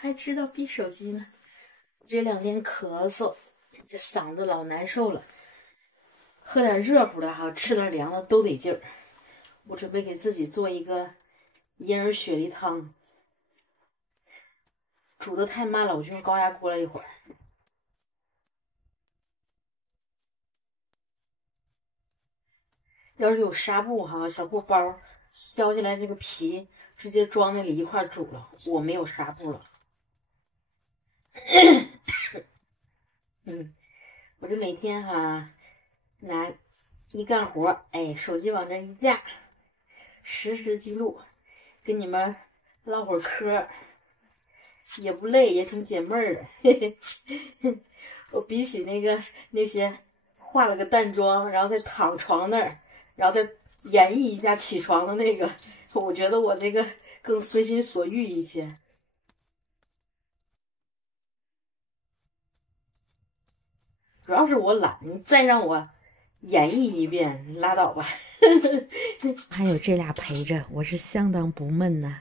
还知道闭手机呢。这2天咳嗽，这嗓子老难受了，喝点热乎的哈，吃点凉的都得劲儿。我准备给自己做一个银耳雪梨汤，煮的太慢了，我就用高压锅了一会儿。要是有纱布哈，小布包削下来这个皮，直接装那里一块煮了。我没有纱布了。我这每天哈拿一干活，哎，手机往这一架，实时记录，跟你们唠会儿嗑，也不累，也挺解闷儿的。嘿嘿，我比起那些化了个淡妆，然后再躺床那儿，然后再演绎一下起床的那个，我觉得我那个更随心所欲一些。主要是我懒，你再让我演绎一遍，拉倒吧。还有这俩陪着，我是相当不闷呐。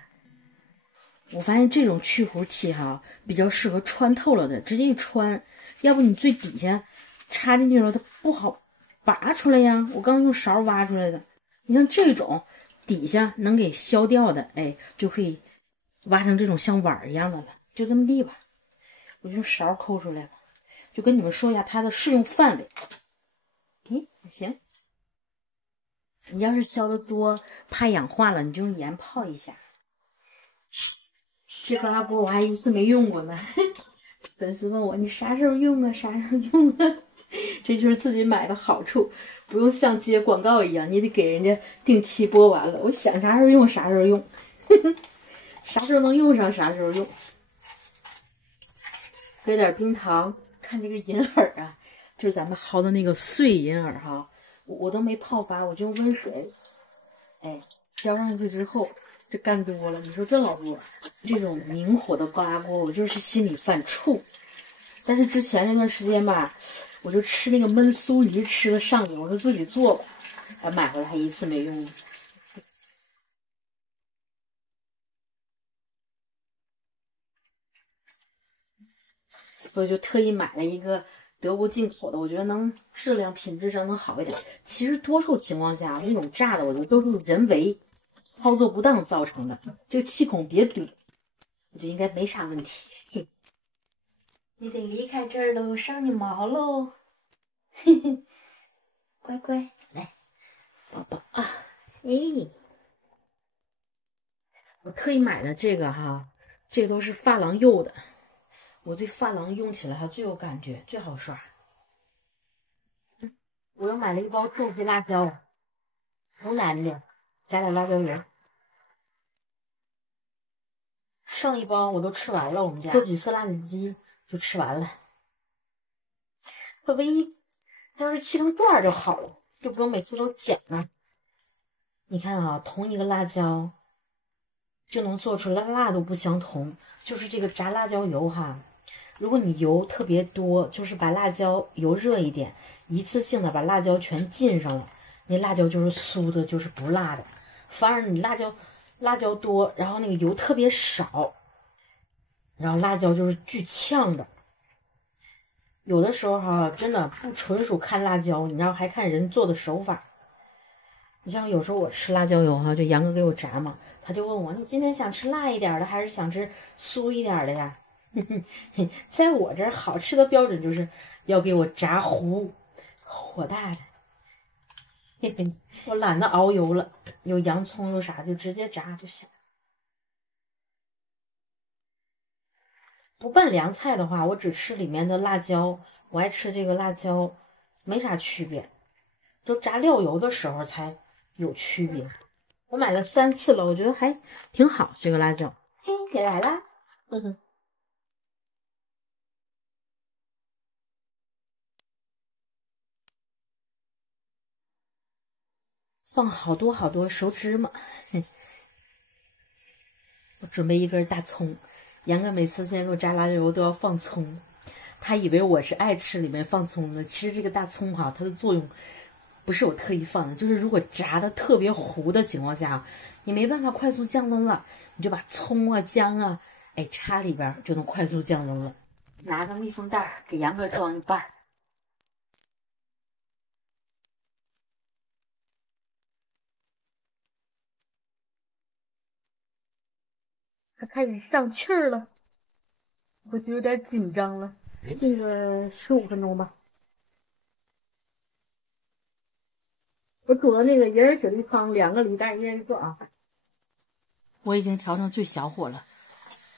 我发现这种去核器哈，比较适合穿透了的，直接一穿，要不你最底下插进去了，它不好拔出来呀。我刚用勺挖出来的，你像这种底下能给削掉的，哎，就可以挖成这种像碗一样的了，就这么地吧。我就用勺抠出来吧。就跟你们说一下它的适用范围。行。你要是削的多，怕氧化了，你就用盐泡一下。这高压锅我还一次没用过呢。粉丝问我你啥时候用啊？啥时候用啊？这就是自己买的好处，不用像接广告一样，你得给人家定期播完了，我想啥时候用啥时候用。啥时候能用上啥时候用。搁点冰糖。看这个银耳啊，就是咱们薅的那个碎银耳哈，我都没泡发，我就用温水，哎，浇上去之后，这干多了，你说这老多。这种明火的高压锅，我就是心里犯怵。但是之前那段时间吧，我就吃那个焖酥鱼吃的上瘾，我说自己做吧，还买回来还一次没用。所以就特意买了一个德国进口的，我觉得能质量品质上能好一点。其实多数情况下，那种炸的我觉得都是人为操作不当造成的。这个气孔别堵，我觉得应该没啥问题。你得离开这儿喽，上你毛喽。乖乖，来，宝宝啊，哎，我特意买的这个哈，这个都是珐琅釉的。我这珐琅用起来它最有感觉，最好刷。我又买了一包豆皮辣椒，湖南的，加点辣椒油。上一包我都吃完了，我们家做几次辣子鸡就吃完了。它唯一要是切成段就好了，就不用每次都剪了。你看啊，同一个辣椒就能做出来辣度不相同，就是这个炸辣椒油哈。如果你油特别多，就是把辣椒油热一点，一次性的把辣椒全浸上了，那辣椒就是酥的，就是不辣的。反而你辣椒多，然后那个油特别少，然后辣椒就是巨呛的。有的时候哈，真的不纯属看辣椒，你知道还看人做的手法。你像有时候我吃辣椒油哈，就杨哥给我炸嘛，他就问我你今天想吃辣一点的还是想吃酥一点的呀？在我这儿好吃的标准就是要给我炸糊，火大的。我懒得熬油了，有洋葱有啥就直接炸就行。不拌凉菜的话，我只吃里面的辣椒，我爱吃这个辣椒，没啥区别。都炸料油的时候才有区别。我买了3次了，我觉得还挺好，这个辣椒。嘿，也来啦。放好多好多熟芝麻。我准备一根大葱。杨哥每次现在给我炸辣椒油都要放葱，他以为我是爱吃里面放葱的。其实这个大葱哈，它的作用不是我特意放的，就是如果炸的特别糊的情况下，你没办法快速降温了，你就把葱啊姜啊，哎，茶里边就能快速降温了。拿个密封袋给杨哥装一半。它开始上气儿了，我就有点紧张了。这个15分钟吧。我煮的那个银耳雪梨汤2个梨蛋，1人1个啊。我已经调成最小火了。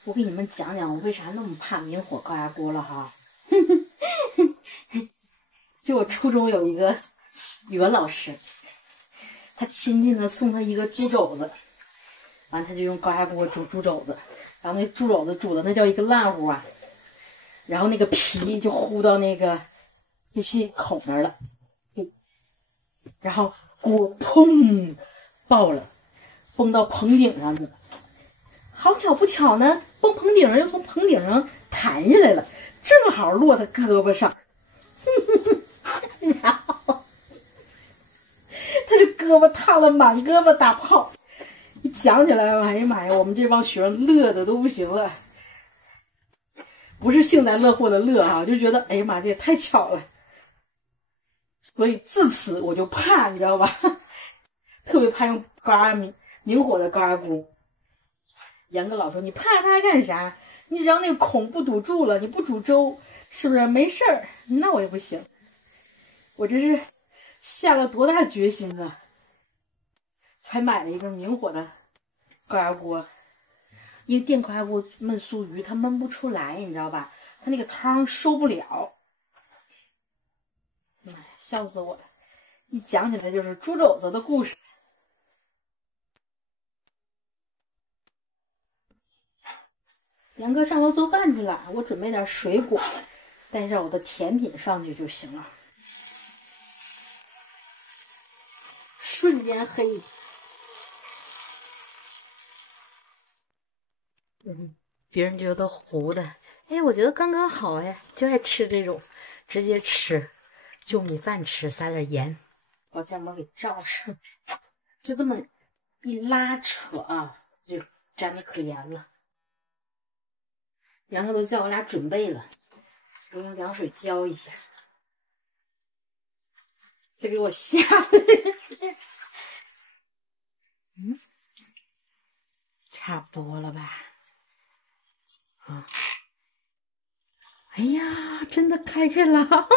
我给你们讲讲我为啥那么怕明火高压锅了哈。就我初中有一个语文老师，他亲戚呢送他一个猪肘子，完他就用高压锅煮猪肘子，然后那猪肘子煮的那叫一个烂乎啊，然后那个皮就糊到那个油气口那儿了，然后锅砰爆了，崩到棚顶上去了。好巧不巧呢，崩棚顶上又从棚顶上弹下来了，正好落他胳膊上。然后他就胳膊烫了，满胳膊大泡。一讲起来，哎呀妈呀，我们这帮学生乐的都不行了，不是幸灾乐祸的乐哈，就觉得哎呀妈，这也太巧了。所以自此我就怕，你知道吧？特别怕用明火的高压锅。杨哥老说你怕它干啥？你只要那个孔不堵住了，你不煮粥，是不是没事儿？那我也不行。我这是下了多大决心啊，才买了一个明火的高压锅。因为电高压锅焖酥鱼它焖不出来，你知道吧？它那个汤收不了。哎，笑死我了！一讲起来就是猪肘子的故事。杨哥上楼做饭去了，我准备点水果，带上我的甜品上去就行了。瞬间黑。别人觉得糊的，哎，我觉得刚刚好哎，就爱吃这种，直接吃，就米饭吃，撒点盐，把面膜给罩上，就这么一拉扯啊，就粘的可严了。杨哥都叫我俩准备了，我用凉水浇一下，这给我吓的。差不多了吧？啊！哎呀，真的开了！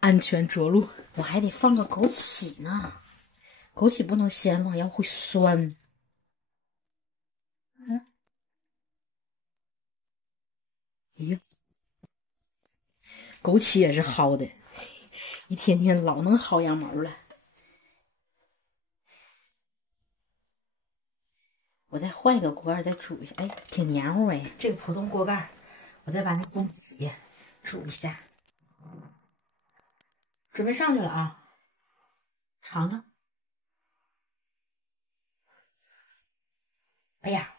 安全着陆，我还得放个枸杞呢，枸杞不能先放，要会酸。哎呀，枸杞也是薅的，一天天老能薅羊毛了。我再换一个锅盖再煮一下，哎，挺黏糊哎。这个普通锅盖，我再把那枸杞煮一下。准备上去了啊，尝尝。哎呀，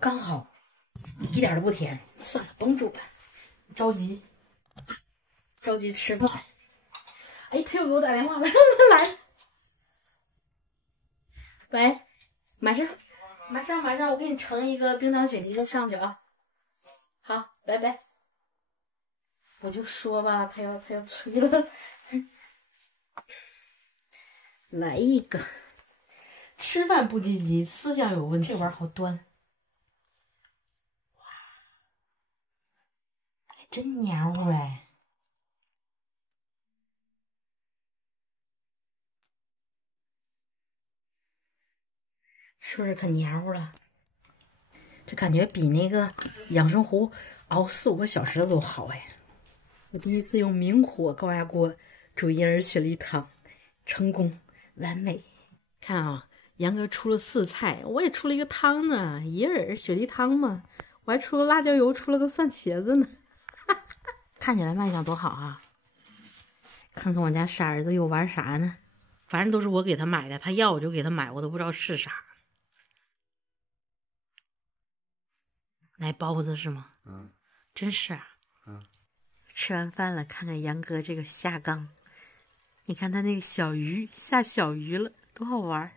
刚好，一点都不甜。算了，甭煮了，着急吃饭。哎，他又给我打电话了，来，喂，马上，我给你盛一个冰糖雪梨的上去啊。好，拜拜。我就说吧，他要催了，来一个。吃饭不积极，思想有问题。这玩意儿好端，哇，真黏糊哎！是不是可黏糊了？这感觉比那个养生壶熬4、5个小时都好哎！我第一次用明火高压锅煮银耳雪梨汤，成功完美。看啊，杨哥出了4菜，我也出了一个汤呢，银耳雪梨汤嘛，我还出了辣椒油，出了个蒜茄子呢。看起来卖相多好啊！看看我家傻儿子又玩啥呢？反正都是我给他买的，他要我就给他买，我都不知道是啥。奶包子是吗？真是啊。吃完饭了，看看杨哥这个下缸，你看他那个小鱼下小鱼了，多好玩。